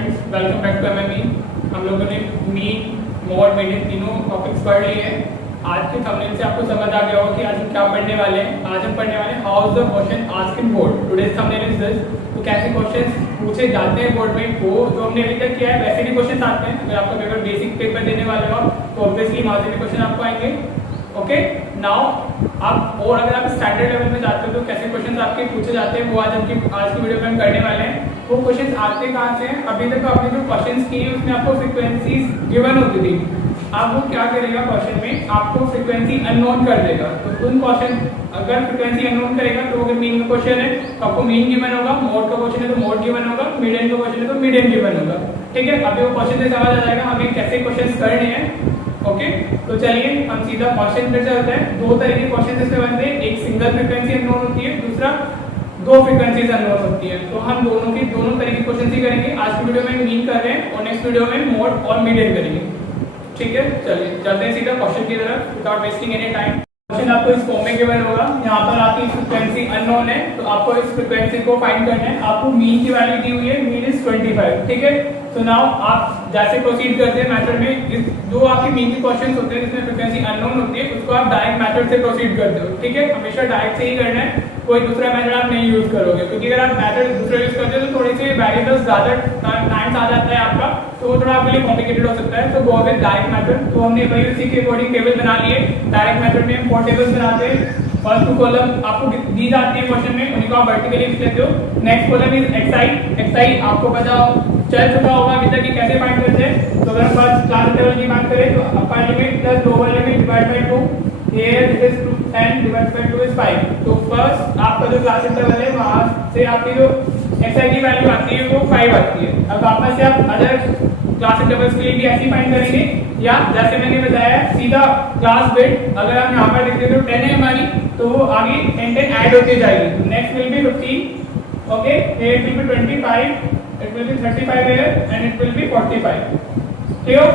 Students, welcome back to MME. हम लोगों ने मीन, मोड, मीडियन तीनों टॉपिक्स पढ़ लिए हैं। आज के थंबनेल से आपको समझ आ गया होगा कि आज हम क्या पढ़ने वाले हैं। आज हम पढ़ने वाले हैं how is the question asked in board. Today's thumbnail is this. तो कैसे क्वेश्चंस पूछे जाते हैं बोर्ड में, वो जो हमने अभी तक किया है वैसे भी क्वेश्चन आते हैं। अगर आपका पेपर बेसिक पेपर देने वाले हो तो ऑब्वियसली वहां से भी क्वेश्चन आपको आएंगे। ओके, नाउ आप और अगर आप स्टैंडर्ड लेवल में जाते हो तो कैसे क्वेश्चंस आपके पूछे जाते हैं वो आज की वीडियो में हम करने वाले हैं। वो क्वेश्चंस आते कहाँ से हैं? अभी तक आपने जो क्वेश्चंस किए उसमें आपको फ्रीक्वेंसीज गिवन होती थी। अब वो क्या करेगा क्वेश्चन में, आपको फ्रीक्वेंसी अननोन कर देगा। तो उन क्वेश्चन अगर फ्रीक्वेंसी अननोन करेगा तो अगर मीन का क्वेश्चन है तो आपको मीन गिवन होगा, मोड का क्वेश्चन है तो मोड गिवन होगा, मीडियन का क्वेश्चन है तो मीडियन गिवन होगा। ठीक है, अभी वो क्वेश्चन से समझ आ जाएगा हमें कैसे क्वेश्चन करने हैं। ओके, तो चलिए हम सीधा क्वेश्चन पे चलते हैं। दो तरह के क्वेश्चन इसमें बनते हैं, एक सिंगल फ्रीक्वेंसी अननोन होती है, दूसरा दो फ्रीक्वेंसीज अननोन होती है। तो हम दोनों तरह के क्वेश्चन ही करेंगे। आज की वीडियो में मीन कर रहे हैं और नेक्स्ट वीडियो में मोड और मीडियन करेंगे। ठीक है, चलिए चलते हैं सीधा क्वेश्चन की तरफ without wasting any time. Question आपको इस फॉर्म में गिवन होगा। यहाँ पर आपकी फ्रीक्वेंसी अननोन है तो आपको इस फ्रीक्वेंसी को फाइंड करना है। आपको मीन की वैल्यू दी हुई है, मीन इज 25। ठीक है, तो नाउ आप जैसे प्रोसीड करते हैं मेथड में, जो आपके मीन के क्वेश्चंस होते हैं जिसमें फ्रीक्वेंसी अननोन होती है उसको आप डायरेक्ट मेथड से प्रोसीड करते हो। ठीक है, हमेशा डायरेक्ट से ही करना है, कोई दूसरा मेथड आप नहीं यूज करोगे, क्योंकि अगर आप मेथड दूसरा यूज करते हो तो थोड़े से वेरिएबल्स ज्यादा टाइम्स आ जाता है आपका, तो वो थोड़ा आपके लिए कॉम्प्लिकेटेड हो सकता है। तो गो विद डायरेक्ट मेथड। तो हमने वही उसी के अकॉर्डिंग टेबल बना लिए। डायरेक्ट मेथड में हम 4 टेबल्स बनाते हैं। फर्स्ट 2 कॉलम आपको दी जाती है क्वेश्चन में, उन्हीं को आप वर्टिकली लिख लेते हो। नेक्स्ट कॉलम इज एक्सआई आपको पता चल चुका होगा अभी तक कि कैसे फाइंड करते हैं। तो अगर हम फर्स्ट क्लास टेबल की बात करें तो upper limit plus lower limit divide by 2, here this is 10 divided by 2 is 5। तो फर्स्ट आपका जो क्लास इंटरवल है वहां से आपकी जो xi की वैल्यू आती है वो 5 आती है। अब वापस से आप अदर क्लास इंटरवल्स के लिए भी ऐसे ही फाइंड करेंगे, या जैसे मैंने बताया सीधा क्लास बिट अगर हम यहाँ पर देखते हैं तो 10 है हमारी, तो वो आगे 10 ऐड होती जाएगी। Next will be 15, okay, here it will be 25, it will be 35 here and it will be 45। ठीक है,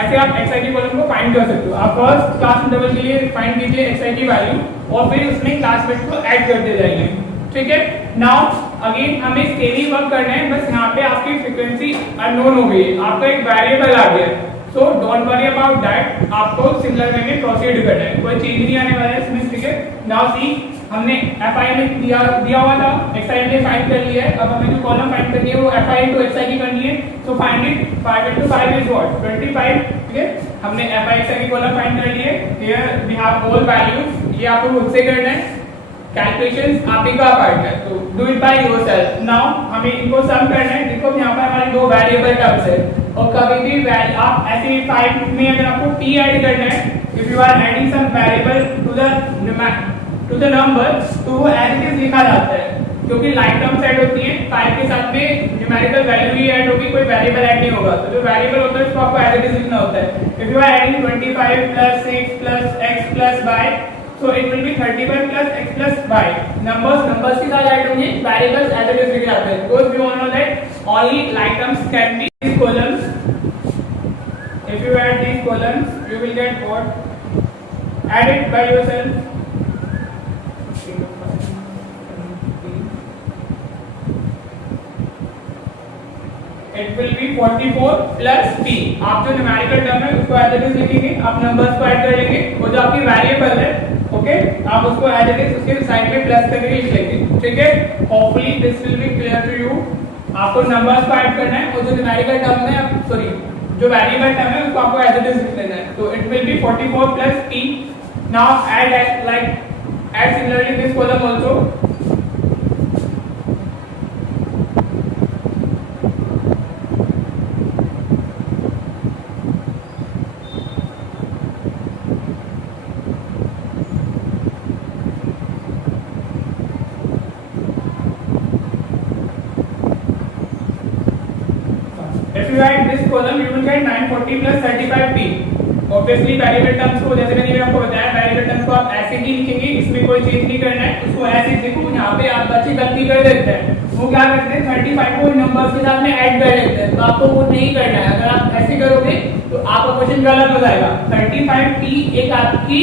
ऐसे आप xi की कॉलम को फाइंड कर सकते हो। आप फर्स्ट क्लास इंटरवल के लिए फाइंड कीजिए xi की वैल्यू और फिर उसमें क्लास बिट को ऐड करते जाएंगे। ठीक है, नाउ अगेन हमें सेम ही वर्क करना है, बस यहाँ पे आपकी फ्रीक्वेंसी अननोन हो गई है, आपका एक वेरिएबल आ गया। So don't worry about that, आपको सिमिलर वे में प्रोसीड करना है, कोई चेंज नहीं आने वाला है इसमें। ठीक है, नाउ सी हमने fi में दिया हुआ था, xi ने फाइंड कर लिया है। अब हमें जो कॉलम फाइंड करनी है वो fi into xi की करनी है। So find it, 5 into 5 is what 25। ठीक है, हमने fi xi की कॉलम फाइंड कर ली है। Here we have all values, ये आपको खुद से करना है, कैलकुलेशंस आप ही का पार्ट है, तो do it by yourself. Now हमें इनको सम करना है। देखो यहाँ पर हमारे दो वेरिएबल टर्म्स है और कभी भी आप ऐसे 5 में अगर आपको t ऐड करना है, if you are adding some variable to the number, तो वो एज इट इज लिखा जाता है, क्योंकि लाइन टर्म्स ऐड होती हैं 5 के साथ में न्यूमेरिकल वैल्यू ही ऐड होगी, कोई वेरिएबल ऐड नहीं होगा। तो जो वेरिएबल होता है उसको आपको एज इट इज लिखना होता है। If you are adding 25 plus 6 plus x plus y, so it will be 35 plus x plus y। numbers के साथ ऐड होंगे, वेरिएबल्स एज इट इज लिखे जाते हैं, because we all know that only line terms can be these columns। if you add these columns you will get what? add it by yourself। it will be 44 plus p। आप जो numerical term है उसको as it is लिखेंगे, आप numbers को add कर लेंगे, वो जो आपकी वेरिएबल है ओके, आप उसको एज इट इज उसके साइड में प्लस करके लिख लेंगे। ठीक है, hopefully this will be clear to you. आपको नंबर्स को ऐड करना है और जो न्यूमेरिकल टर्म है, सॉरी जो वेरिएबल टर्म है उसको आपको एज इट इज लिख लेना है। तो it will be 44 plus p। Now add similarly this column also। If you add this column, you will get 940 plus 35p। Obviously variable terms को जैसे मैंने आपको बताया, वेरिएबल टर्म्स को आप ऐसे ही लिखेंगे, इसमें कोई चेंज नहीं करना है, उसको ऐसे देखो। यहाँ पे आप बच्चे गलती कर देते हैं, वो क्या करते हैं 35 को नंबर्स के साथ में ऐड कर लेते हैं, तो आपको वो नहीं करना है। अगर आप ऐसे करोगे तो आपका क्वेश्चन गलत हो जाएगा। 35p एक आपकी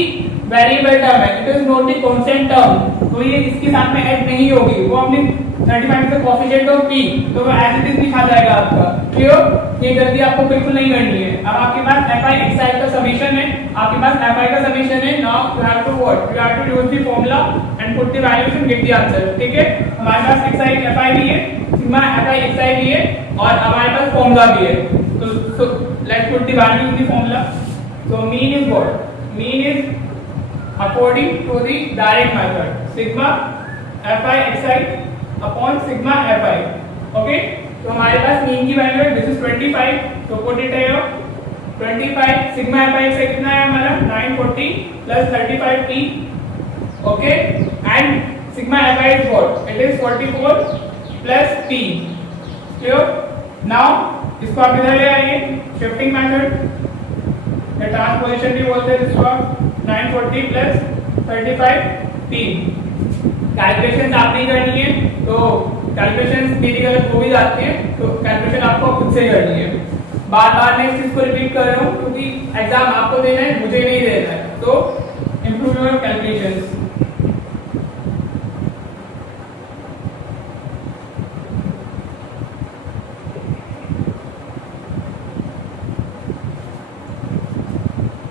वेरिएबल टर्म है, it is not the constant term, तो ये इसके साथ में ऐड नहीं होगी, वो हमने 35 का कोएफिशिएंट ऑफ p, तो वो एज इट इज लिखा जाएगा आपका। क्लियर? ये गलती आपको बिल्कुल नहीं करनी है। अब आपके पास fi xi का समीशन है, आपके पास fi का समीशन है, now you have to what, you have to use the formula and put the values and get the answer. ठीक है, हमारे पास xi fi भी है, सिग्मा fi xi भी है, और हमारे पास फार्मूला भी है, तो let's put the value in the formula. So mean is what? Mean is according to the direct method, sigma fi xi upon sigma fi. Okay? तो हमारे पास mean की वैल्यू है, this is 25, so put it here, 25 sigma fi xi कितना है हमारा 940 plus 35p. Okay? And sigma fi is what? It is 44 plus p. Clear? Now इसको आप इधर ले आइए, shifting method, ट्रांसपोजिशन भी बोलते हैं जिसको 940 प्लस 35p। कैलकुलेशंस आप नहीं करनी है, तो कैलकुलेशंस मेरी गलत हो भी जाती है, तो कैलकुलेशन आपको खुद से करनी है। बार बार मैं इस चीज को रिपीट कर रहा हूँ क्योंकि एग्जाम आपको देना है, मुझे नहीं देना है, तो इम्प्रूव योर कैलकुलेशंस।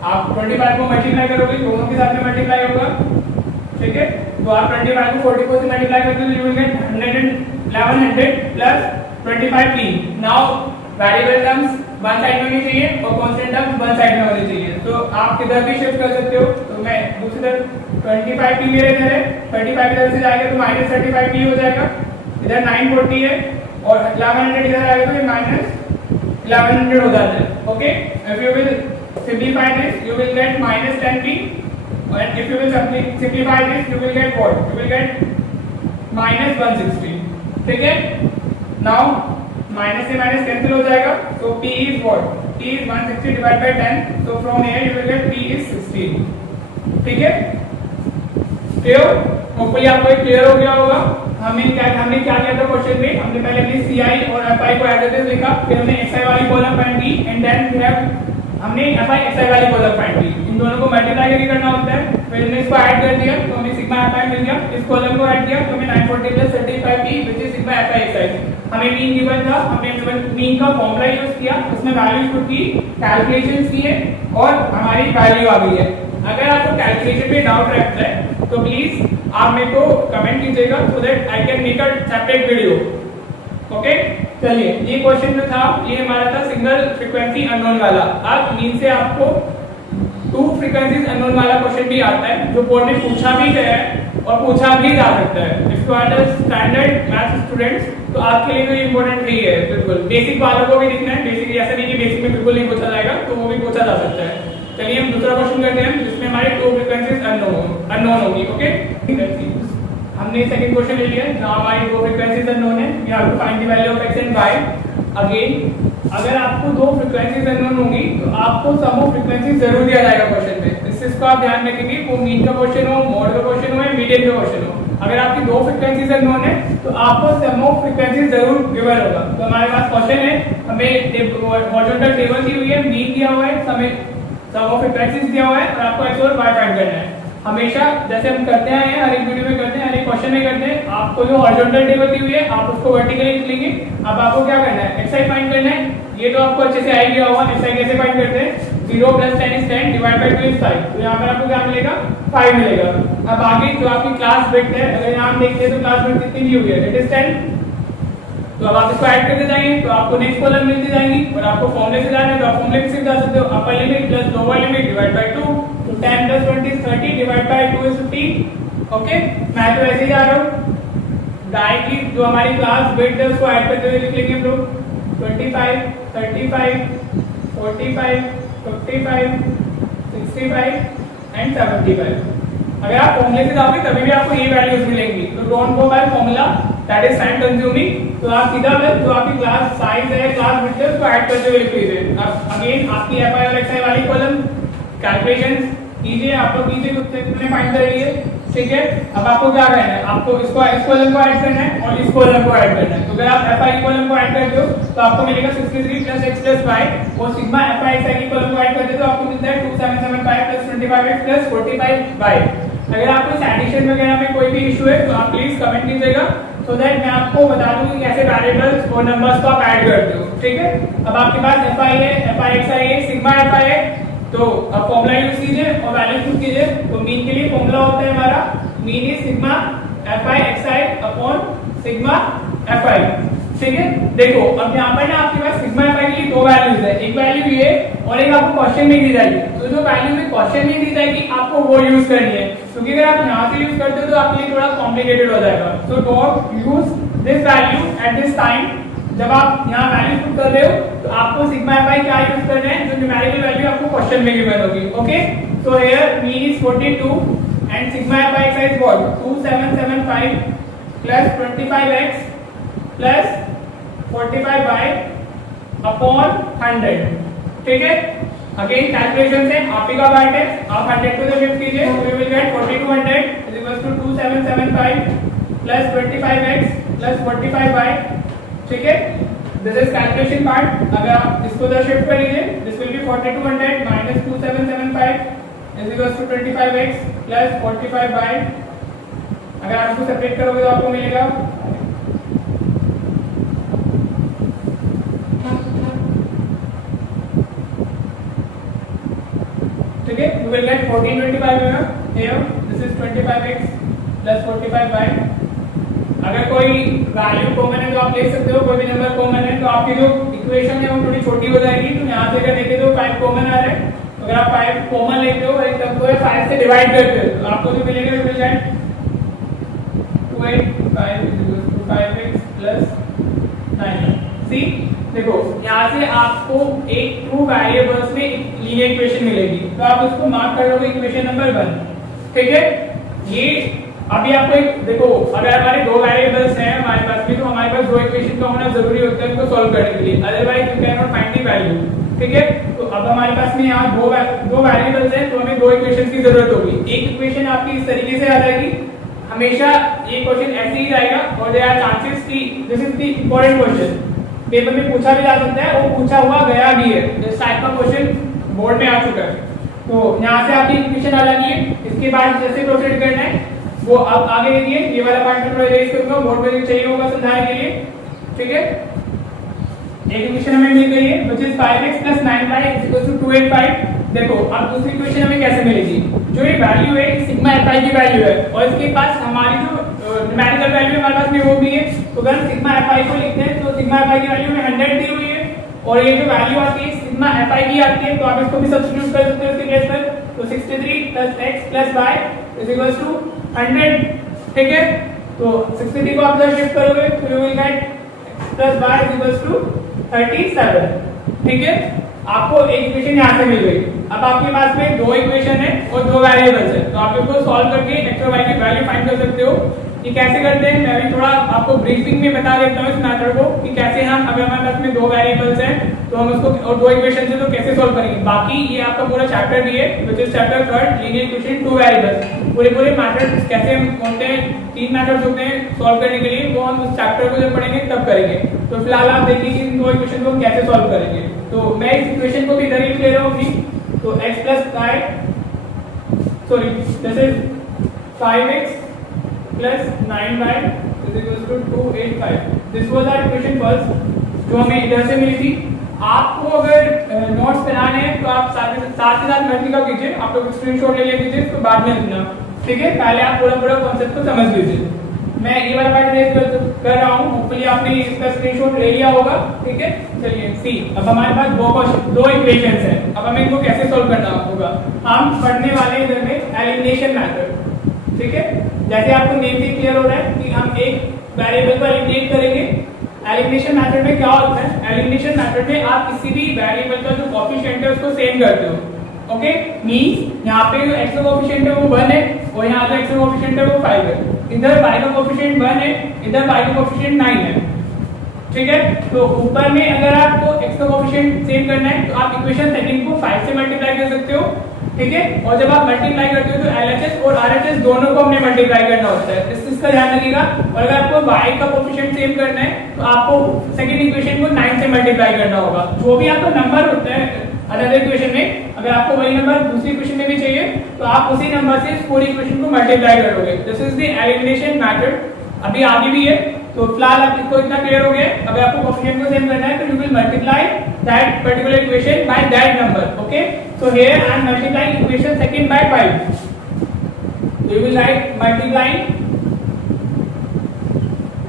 आप 25 को मल्टीप्लाई करोगे, दोनों के साथ में मल्टीप्लाई होगा, ठीक है, तो आप 25 को 44 से मल्टीप्लाई करते हो, you will get 1100 plus 25p। Now variable terms one side में होनी चाहिए और कांस्टेंट टर्म्स वन साइड में होनी चाहिए, तो आप किधर भी शिफ्ट कर सकते हो। तो मैं दूसरी तरफ 25p मेरे इधर है, 35 इधर से जाएगा तो माइनस 35p हो जाएगा, इधर 940 है और 1100 इधर आएगा तो ये माइनस 1100 हो जाता है। Okay, if you will simplify this, you will get minus 10p, and if you will simplify this, you will get what? You will get minus 160. ठीक है? Now minus से minus cancel हो जाएगा, so p is what? p is 160 divided by 10, so from here you will get p is 16. ठीक है? Clear? Hopefully आपको clear हो गया होगा। हमने क्या किया था क्वेश्चन में, हमने पहले अपनी ci और fi को एज इट इज लिखा, फिर हमने xi वाली कॉलम फाइंड की, एंड देन वी हैव हमने fi xi वाली कॉलम फाइंड की, इन दोनों को मल्टीप्लाई करके करना होता है, फिर हमने इसको ऐड कर दिया तो हमें सिग्मा fi मिल गया, इस कॉलम को ऐड किया तो हमें 940 plus 35p which is sigma fi xi। हमें मीन गिवन था, हमने मीन का फॉर्मूला यूज किया, उसमें वैल्यूज पुट की, कैलकुलेशंस किए और हमारी वैल्यू आ गई है। अगर आपको कैलकुलेशन पे डाउट रहता है तो प्लीज आप मेरे को कमेंट कीजिएगा so that I can make a separate video. Okay, चलिए ये क्वेश्चन जो था ये हमारा था सिंगल फ्रीक्वेंसी अननोन वाला। अब मीन से आपको टू फ्रीक्वेंसीज अननोन वाला क्वेश्चन भी आता है जो बोर्ड में पूछा भी गया है और पूछा भी जा सकता है। If you are the standard maths students तो आपके लिए तो ये इंपॉर्टेंट नहीं है, बिल्कुल बेसिक वालों को भी लिखना है। बेसिक ऐसा नहीं कि बेसिक में बिल्कुल नहीं पूछा जाएगा, तो वो भी पूछा जा सकता है। चलिए हम दूसरा क्वेश्चन करते हैं जिसमें हमारी टू फ्रीक्वेंसीज अननोन होगी। ओके, हमने सेकंड क्वेश्चन ले लिया, जहां हमारी दो फ्रीक्वेंसीज अननोन है, we have to find the value of x and y। Again अगर आपको दो फ्रीक्वेंसीज अननोन होंगी तो आपको सम ऑफ फ्रीक्वेंसीज जरूर दिया जाएगा क्वेश्चन में। इसको आप ध्यान रखेंगे, वो मीन का क्वेश्चन हो, मोड का क्वेश्चन हो या मीडियन का क्वेश्चन हो, अगर आपकी दो फ्रीक्वेंसीज अननोन है तो आपको सम ऑफ फ्रीक्वेंसीज जरूर गिवन होगा। तो हमारे पास क्वेश्चन है, हमें हॉरिजॉन्टल टेबल दी हुई है, मीन दिया हुआ है, सम ऑफ फ्रीक्वेंसीज दिया हुआ है और आपको x और y फाइंड करना है। हमेशा जैसे हम करते हैं, हर एक वीडियो में करते हैं, हर एक क्वेश्चन में करते हैं, आपको जो हॉरिजॉन्टल टेबल दी हुई है आप उसको वर्टिकली लिख लेंगे। अब आपको क्या करना है, xi फाइंड करना है, ये तो आपको अच्छे से आ गया होगा। xi कैसे फाइंड करते हैं, 0 + 10 is 10 डिवाइड बाय 2 is 5, तो यहाँ पर आपको क्या मिलेगा, 5 मिलेगा। अब आगे जो आपकी क्लास बिट है, अगर यहाँ हम देखते हैं तो क्लास बिट कितनी दी हुई है, इट इज 10, तो अब आप इसको ऐड करते जाएंगे तो आपको नेक्स्ट कॉलम मिलती जाएंगी और आपको फॉर्मूले से जाना है तो आप फॉर्मूले से जा सकते हो, upper limit plus lower limit divide by 2, तो 10 + 20 is 30 divide by 2 is 15। Okay, मैं तो ऐसे ही जा रहा हूँ, गाय की जो हमारी क्लास बिट है उसको ऐड करते हुए लिख लेंगे हम लोग, 25 35 45 55 65 एंड 75। अगर आप फॉर्मूले से जाओगे तभी भी आपको ये वैल्यूज मिलेंगी, तो don't go by formula, that is time consuming. तो आप सीधा बस जो आपकी क्लास साइज है, क्लास विड्थ है, उसको ऐड करते हुए लिख लीजिए। अब अगेन आपकी fi और xi वाली कॉलम कैलकुलेशंस कीजिए, आप लोग कीजिए, खुद से कितने फाइंड करिए, ठीक है। अब आपको क्या करना है, आपको इसको इस कॉलम को ऐड करना है और इस कॉलम को ऐड करना है। तो अगर आप fi कॉलम को ऐड करते हो तो आपको मिलेगा 63 + x + y, और सिग्मा fi xi कॉलम को ऐड करते हो तो आपको मिलता है 2775 + 25x + 45y। अगर आपको इस एडिशन वगैरह में कोई भी इशू है तो आप प्लीज कमेंट कीजिएगा, सो दैट मैं आपको बता दूं कि कैसे वेरिएबल्स और नंबर्स को आप ऐड करते हो, ठीक है। अब आपके पास fi है, fi xi है, सिग्मा fi है, तो अब फॉर्मूला यूज कीजिए और वैल्यू पुट कीजिए। तो मीन के लिए फॉर्मूला होता है हमारा mean is sigma fi xi upon sigma fi, ठीक है। देखो अब यहाँ पर ना आपके पास सिग्मा fi के लिए दो वैल्यूज है, एक वैल्यू ये और एक आपको क्वेश्चन में दी जाएगी। तो जो वैल्यू में क्वेश्चन में दी जाएगी आपको वो यूज करनी है, क्योंकि अगर आप यहाँ से यूज करते हो तो आपके लिए थोड़ा कॉम्प्लिकेटेड हो जाएगा। So don't use this value at this time. जब आप यहाँ वैल्यू पुट कर रहे हो तो आपको सिग्मा fi क्या यूज करना है, जो न्यूमेरिकल वैल्यू आपको क्वेश्चन में गिवन होगी, okay. So here mean is 42 and sigma fi xi is what 2775 + 25x + 45y upon 100, ठीक है। अगेन कैलकुलेशन से आप ही का पार्ट है, आप 100 को तो शिफ्ट कीजिए, we will get 4200 = 2775 + 25x + 45y, ठीक है। This is calculation part. अगर आप इसको इधर शिफ्ट कर लीजिए, this will B 4200 - 2775 = 25x + 45y। अगर आप इसको सेपरेट करोगे तो आपको मिलेगा ठीक है, you will get 1425 here, this is 25x + 45y। अगर कोई वैल्यू कॉमन है तो आप ले सकते हो, कोई भी नंबर कॉमन है तो आपकी जो इक्वेशन है वो थोड़ी छोटी हो जाएगी। तो यहाँ से अगर देखें तो 5 कॉमन आ रहा है, तो अगर आप 5 कॉमन लेते हो एक टर्म को 5 से डिवाइड करते हो तो आपको जो मिलेगा वो मिल जाए 285 = 5x + 9। सी देखो यहाँ से आपको एक टू वेरिएबल्स में लीनियर इक्वेशन मिलेगी, तो आप उसको मार्क कर लोगे इक्वेशन नंबर 1, ठीक है। ये अभी आपको एक देखो, अगर हमारे दो वेरिएबल्स हैं हमारे पास में, तो हमारे पास दो इक्वेशन का होना जरूरी होता है उनको सॉल्व करने के लिए, otherwise you can not find the value, ठीक है। तो अब हमारे पास में यहाँ दो वेरिएबल्स हैं, तो हमें दो इक्वेशन की जरूरत होगी। एक इक्वेशन आपकी इस तरीके से आ जाएगी, हमेशा ये क्वेश्चन ऐसे ही जाएगा, और देयर आर चांसेस कि this is the important question, paper में पूछा भी जा सकता है और पूछा हुआ गया भी है, इस टाइप का क्वेश्चन बोर्ड में आ चुका है। तो यहाँ से आपकी इक्वेशन आ जानी है। इसके बाद जैसे प्रोसीड करना है वो आप आगे देखिए, ये वाला पार्ट मैं थोड़ा इरेज करूंगा, बोर्ड में चाहिए होगा समझाने के लिए, ठीक है। एक इक्वेशन हमें मिल गई है व्हिच इज 5x + 9y = 285। देखो अब दूसरी इक्वेशन हमें कैसे मिलेगी, जो ये वैल्यू है सिग्मा fi की वैल्यू है, और इसके पास हमारी जो न्यूमेरिकल वैल्यू हमारे पास में वो भी है। तो अगर सिग्मा fi को लिखते हैं तो सिग्मा fi की वैल्यू में 100 दी हुई है, और ये जो वैल्यू आती है सिग्मा fi की आती है, तो आप इसको भी सब्स्टिट्यूट कर सकते हो इसके प्लेस पर। तो 63 + x + y = 100, ठीक है। तो 63 को आप इधर शिफ्ट करोगे तो you will get x + y = 37, ठीक है। आपको एक इक्वेशन यहाँ से मिल गई। अब आपके पास में दो इक्वेशन है और दो वेरिएबल्स है, तो आप इसको सॉल्व करके x और y की वैल्यू फाइंड कर सकते हो। ये कैसे करते हैं मैं भी थोड़ा आपको ब्रीफिंग में बता देता हूँ इस मेथड को, कि कैसे हम अगर हमारे पास में दो वेरिएबल्स हैं तो हम उसको और दो इक्वेशन है तो कैसे सॉल्व करेंगे। बाकी ये आपका पूरा चैप्टर भी है which is chapter 3 linear equation two variables, पूरे मेथड कैसे होते हैं, 3 मेथड्स होते हैं सॉल्व करने के लिए, वो हम उस चैप्टर को जब पढ़ेंगे तब करेंगे। तो फिलहाल आप देखिए कि इन दो इक्वेशन को कैसे सॉल्व करेंगे। तो मैं इस इक्वेशन को भी इधर ही ले रहा हूँ अपनी, तो x + y sorry this is 5x + 9y = 285। This was our equation first जो हमें इधर से मिली थी। आपको अगर नोट्स बनाने हैं तो आप साथ ही साथ नोट का कीजिए, आप लोग स्क्रीनशॉट ले लीजिए तो बाद में लिखना, ठीक है। पहले आप पूरा कॉन्सेप्ट को समझ लीजिए। मैं ये वाला पार्ट रेज कर रहा हूँ, होपफुली आपने इसका स्क्रीनशॉट ले लिया होगा, ठीक है। चलिए सी, अब हमारे पास दो इक्वेशंस हैं, अब हमें इनको कैसे सॉल्व करना होगा। हम पढ़ने वाले इधर में एलिमिनेशन मेथड, ठीक है। जैसे आपको नेम से क्लियर हो रहा है कि हम एक वेरिएबल को एलिमिनेट करेंगे। एलिमिनेशन मेथड में क्या होता है, एलिमिनेशन मेथड में आप किसी भी वेरिएबल का जो कोएफिशिएंट है उसको सेम करते हो, ओके। मींस यहाँ पे जो x का कोएफिशिएंट है वो 1 है और यहाँ जो x का कोएफिशिएंट है वो 5 है। इधर y का कोएफिशिएंट 1 है, इधर y का कोएफिशिएंट 9 है, ठीक है। तो ऊपर में अगर आपको x का कोएफिशिएंट सेम करना है तो आप इक्वेशन सेकंड को 5 से मल्टीप्लाई कर सकते हो, ठीक है। और जब आप मल्टीप्लाई करते हो तो LHS और RHS दोनों को हमने मल्टीप्लाई करना होता है, इस चीज का ध्यान रखिएगा। और अगर आपको y का कोफिशिएंट सेम करना है तो आपको सेकंड इक्वेशन को 9 से मल्टीप्लाई करना होगा। जो भी आपका नंबर होता है अदर इक्वेशन में, अगर आपको वही नंबर दूसरी इक्वेशन में भी चाहिए तो आप उसी नंबर से इस पूरी इक्वेशन को मल्टीप्लाई करोगे। This is the elimination method. अभी आगे भी है, तो फिलहाल आप इसको इतना क्लियर हो गया। अगर आपको कोफिशिएंट को सेम करना है तो you will multiply that particular equation by that number. Okay, so here I am multiplying equation second by 5। You will write multiplying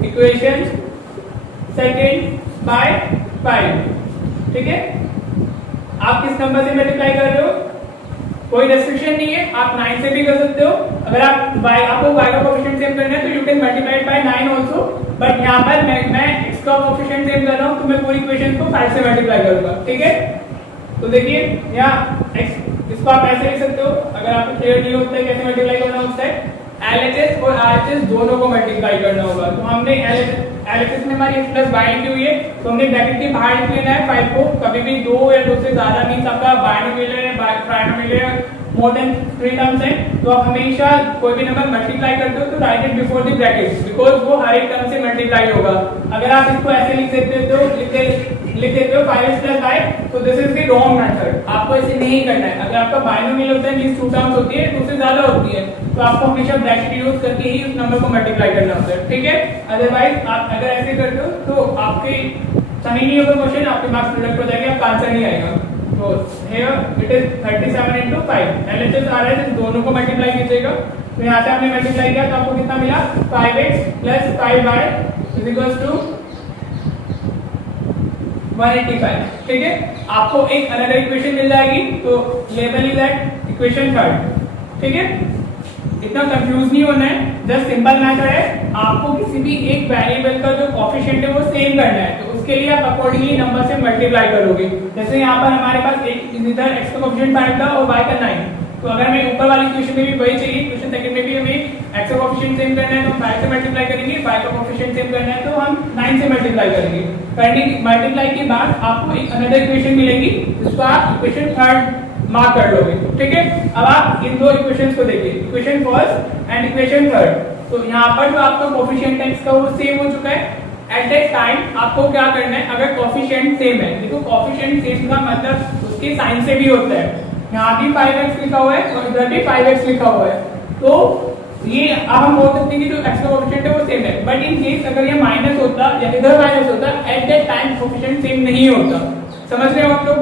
equation second by 5। ठीक है, आप किस नंबर से मल्टीप्लाई कर रहे हो, कोई रेस्ट्रिक्शन नहीं है, आप 9 से भी कर सकते हो। अगर आप आपको y का कोफिशिएंट सेम करना है तो you can multiply by 9 also, but यहां पर मैं x का कोफिशिएंट सेम कर रहा हूं तो मैं पूरी इक्वेशन को 5 से मल्टीप्लाई करूंगा। ठीक है, तो देखिए यहाँ x इसको आप ऐसे लिख सकते हो। अगर आपको क्लियर नहीं होता है कैसे मल्टीप्लाई करना होता है, LHS और RHS दोनों को मल्टीप्लाई करना होगा। तो हमने LHS में हमारी x प्लस y लिखी हुई है, तो हमने ब्रैकेट के बाहर लिख लेना है 5 को। कभी भी 2 या 2 से ज्यादा मींस आपका बायनोमियल है, ट्राइनोमियल है, मोर देन 3 टर्म्स है, तो आप हमेशा कोई भी नंबर मल्टीप्लाई करते हो तो right it before the bracket, because वो हर एक टर्म से मल्टीप्लाई होगा। अगर आप इसको ऐसे लिख देते हो 5x प्लस y, तो this is the wrong method. आपको ऐसे नहीं करना है। अगर आपका बायनोमियल होता है मींस 2 टर्म्स होती है, 2 से ज्यादा होती है, तो आपको हमेशा ब्रैकेट यूज करके ही उस नंबर को मल्टीप्लाई करना होता है। ठीक है, अदरवाइज आप अगर ऐसे करते हो तो आपके सही नहीं होगा क्वेश्चन, आपके मार्क्स प्रोडक्ट हो जाएंगे, आपका आंसर नहीं आएगा। तो here it is 37 into 5। LHS RHS दोनों को मल्टीप्लाई कीजिएगा, तो यहाँ से हमने मल्टीप्लाई किया तो आपको कितना मिला, 5x plus 5y is equal to 185। ठीक है, आपको एक अलग इक्वेशन मिल जाएगी, तो label is that equation third. ठीक है, इतना कंफ्यूज नहीं होना है, जस्ट सिंपल मेथड है। आपको किसी भी एक वेरिएबल का जो कोफिशिएंट है वो सेम करना है, तो उसके लिए आप अकॉर्डिंगली नंबर से मल्टीप्लाई करोगे। जैसे यहाँ पर हमारे पास एक इधर x का कोफिशिएंट 5 था और y का 9, तो अगर हमें ऊपर वाली इक्वेशन में भी वही चाहिए, इक्वेशन सेकंड में भी हमें x का कोफिशिएंट सेम करना है तो हम 5 से मल्टीप्लाई करेंगे, y का कोफिशिएंट सेम करना है तो हम 9 से मल्टीप्लाई करेंगे। मल्टीप्लाई के बाद आपको एक अनदर इक्वेशन मिलेगी, जिसको आप इक्वेशन थर्ड मार्क कर लोगे। ठीक है, अब आप इन दो इक्वेशंस को देखिए, equation first and equation third. तो यहाँ पर जो आपका कोफिशिएंट x का वो सेम हो चुका है। एट दैट टाइम आपको क्या करना है, अगर कोफिशिएंट सेम है, देखो कोफिशिएंट सेम का मतलब उसके साइन से भी होता है। यहाँ भी 5x लिखा हुआ है और इधर भी 5x लिखा हुआ है, तो ये अब हम बोल सकते हैं कि जो x का कोफिशिएंट है वो सेम है। बट इन केस अगर ये माइनस होता या इधर माइनस होता, at that time coefficient same नहीं होता। समझ रहे हो आप लोग?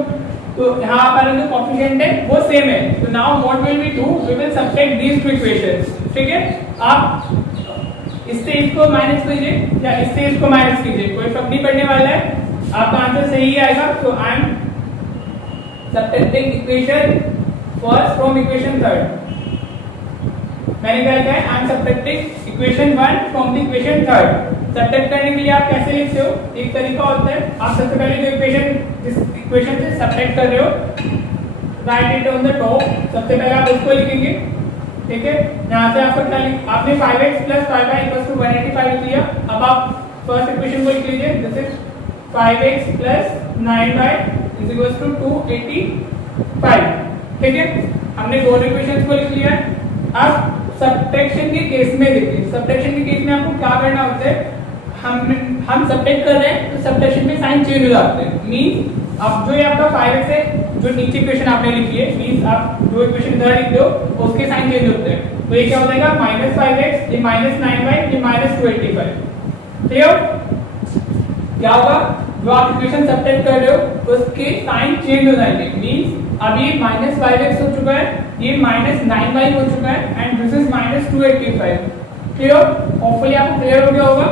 तो यहाँ पर जो कोफिशिएंट है वो सेम है, तो now what will we do, we will subtract these two equations. ठीक है, आप इससे इसको माइनस कीजिए या इससे इसको माइनस कीजिए, कोई फर्क नहीं पड़ने वाला है, आपका आंसर सही आएगा। तो I am subtracting equation first from equation third. मैंने क्या लिखा है, I am subtracting equation 1 from the equation third. Subtract करने के लिए आप कैसे लिखते हो, एक तरीका होता है, आप सबसे पहले जो इक्वेशन जिस इक्वेशन से सब्ट्रैक्ट कर रहे हो right it on the top, सबसे पहले आप उसको लिखेंगे। ठीक है, यहाँ से आपको क्या आपने 5x plus 5y equal to 185 लिख लिया। अब आप फर्स्ट इक्वेशन को लिख लीजिए, this is 5x plus 9y is equal to 285। ठीक है, हमने दोनों इक्वेशंस को लिख लिया। अब सब्ट्रैक्शन के केस में देखिए, सब्ट्रैक्शन के केस में आपको क्या करना होता है, हम सब्ट्रैक्ट कर रहे हैं तो सब्ट्रैक्शन में साइन चेंज हो जाते हैं। मींस अब जो ये आपका 5x है, जो नीचे इक्वेशन आपने लिखी है, मींस आप जो इक्वेशन इधर लिखते हो उसके साइन चेंज होते हैं। तो ये क्या हो जाएगा, -5x, ये -9y, ये -285। क्लियर? क्या होगा, जो आप इक्वेशन सब्ट्रैक्ट कर रहे हो उसके साइन चेंज हो जाएंगे। मींस अब ये -5x हो चुका है, ये -9y हो चुका है and this is -285। Clear? Hopefully आपको क्लियर हो गया होगा।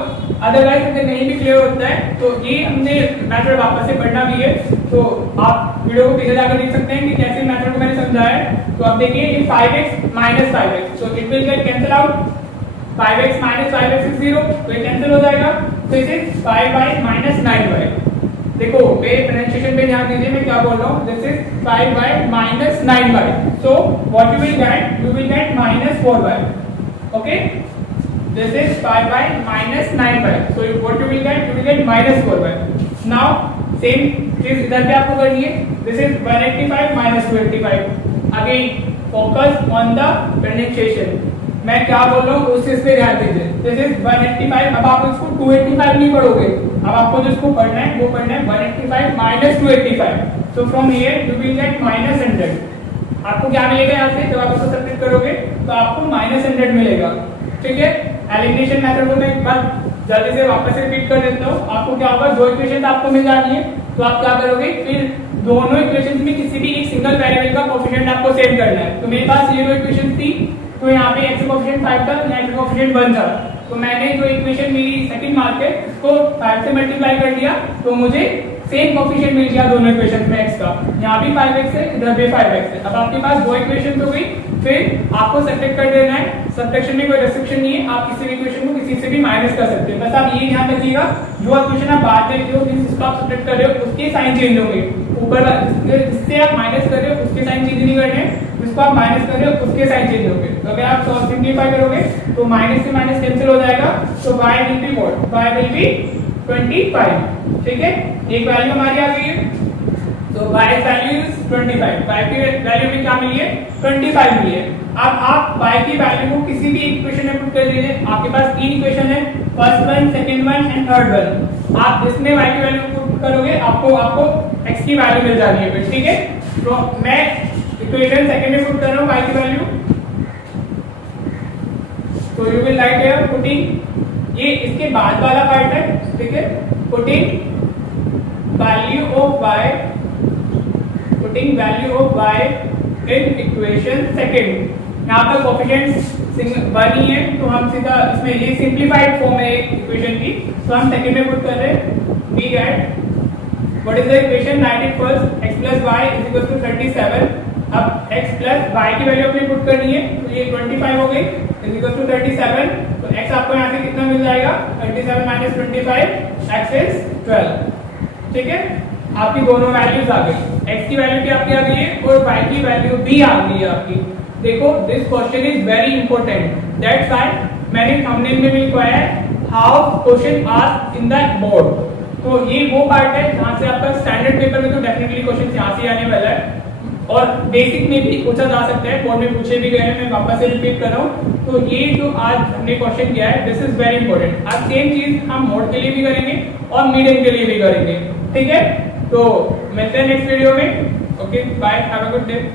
अदरवाइज अगर नहीं भी क्लियर होता है तो ये हमने मेथड वापस से पढ़ना भी है, तो आप वीडियो को पीछे जाकर देख सकते हैं कि कैसे मेथड को मैंने समझाया है। तो आप देखिए ये 5x minus 5x, so it will get cancel out. 5x minus 5x is 0, तो ये कैंसिल हो जाएगा। तो it is 5y minus 9y। देखो मेरे प्रोनाउंसिएशन पे ध्यान दीजिए, मैं क्या बोल रहा हूँ, this is 5y minus 9y। So what you will get -4y। Okay, this is 5y minus 9y, so what you will get -4y. now same चीज इधर पे आपको करनी है, this is 185 minus 285। Again focus on the pronunciation. मैं क्या बोल रहा हूँ उस चीज पे ध्यान दीजिए। दिस इज 185, अब आप इसको 285 नहीं पढ़ोगे, अब आपको जो इसको पढ़ना है वो पढ़ना है 185 minus 285। So from here you will get -100। आपको क्या मिलेगा यहाँ से, जब आप इसको सब्ट्रैक्ट करोगे तो आपको -100 मिलेगा। ठीक है, एलिमिनेशन मेथड को मैं एक बार जल्दी से वापस रिपीट कर देता हूँ। आपको क्या होगा, दो इक्वेशन आपको मिल जानी है, तो आप क्या करोगे, फिर दोनों इक्वेशन में किसी भी एक सिंगल वेरिएबल का कोएफिशिएंट आपको सेव करना है। तो मेरे पास ये दो इक्वेशन थी, तो यहाँ पे x का कोएफिशिएंट 5 था, यहाँ x का कोएफिशिएंट 1 था। तो मैंने जो इक्वेशन मेरी सेकंड मार्क है उसको 5 से मल्टीप्लाई कर दिया, तो मुझे सेम कोएफिशिएंट मिल गया दोनों इक्वेशन में x का। यहाँ भी 5x है, इधर भी 5x है। अब आपके पास दो इक्वेशन हो गई, फिर आपको सब्ट्रैक्ट कर देना है। सब्ट्रैक्शन में कोई रेस्ट्रिक्शन नहीं है, आप किसी भी इक्वेशन को किसी से भी माइनस कर सकते हैं। बस आप ये ध्यान रखिएगा, जो इक्वेशन आप बाद में लिखो जिसको आप सब्ट्रैक्ट कर रहे हो उसके साइन चेंज होंगे। ऊपर जिससे आप माइनस कर रहे हो उसके साइन चेंज नहीं करने, जिसको आप माइनस कर रहे हो उसके साइन चेंज होंगे। तो अगर आप सिंपलीफाई करोगे तो माइनस से माइनस कैंसिल हो जाएगा, तो y will be what, y will be 25। ठीक है, एक वैल्यू हमारी आ गई है, तो y वैल्यू इज 25। y की वैल्यू में क्या मिली है, 25 मिली है। अब आप y की वैल्यू को किसी भी इक्वेशन में पुट कर दीजिए। आपके पास तीन इक्वेशन है, first one, second one and third one. आप जिसमें y की वैल्यू पुट करोगे आपको x की वैल्यू मिल जानी है। ठीक है, तो मैं इक्वेशन सेकंड में पुट कर रहा हूँ y की वैल्यू, तो you will write here putting, ये इसके बाद वाला पार्ट है। ठीक है, putting value of y, putting value of y in equation second. यहाँ पर कोएफिशिएंट 1 ही है, तो हम सीधा इसमें ये सिंपलीफाइड फॉर्म है इक्वेशन की, तो हम सेकंड में पुट कर रहे हैं। We get what is the equation, 91 x plus y is equal to 37। अब x plus y की वैल्यू अपने पुट करनी है, तो ये 25 हो गई is equal to 37। तो x आपको यहाँ से कितना मिल जाएगा, 37 minus 25, x is 12। ठीक है, आपकी दोनों वैल्यूज आ गई, x की वैल्यू भी आपकी आ गई है और y की वैल्यू भी आ गई है आपकी। देखो this question is very important, that's why मैंने थंबनेल में भी लिखवाया है how question asked in the board. तो ये वो पार्ट है जहां से आपका स्टैंडर्ड पेपर में तो डेफिनेटली क्वेश्चन यहाँ से आने वाला है, और बेसिक में भी पूछा जा सकता है, बोर्ड में पूछे भी गए हैं, मैं वापस से रिपीट कर रहा हूँ। तो ये जो आज हमने क्वेश्चन किया है दिस इज वेरी इंपॉर्टेंट। आज सेम चीज हम मोड के लिए भी करेंगे और मीडियम के लिए भी करेंगे। ठीक है, तो मिलते हैं नेक्स्ट वीडियो में। Okay bye, have a good day.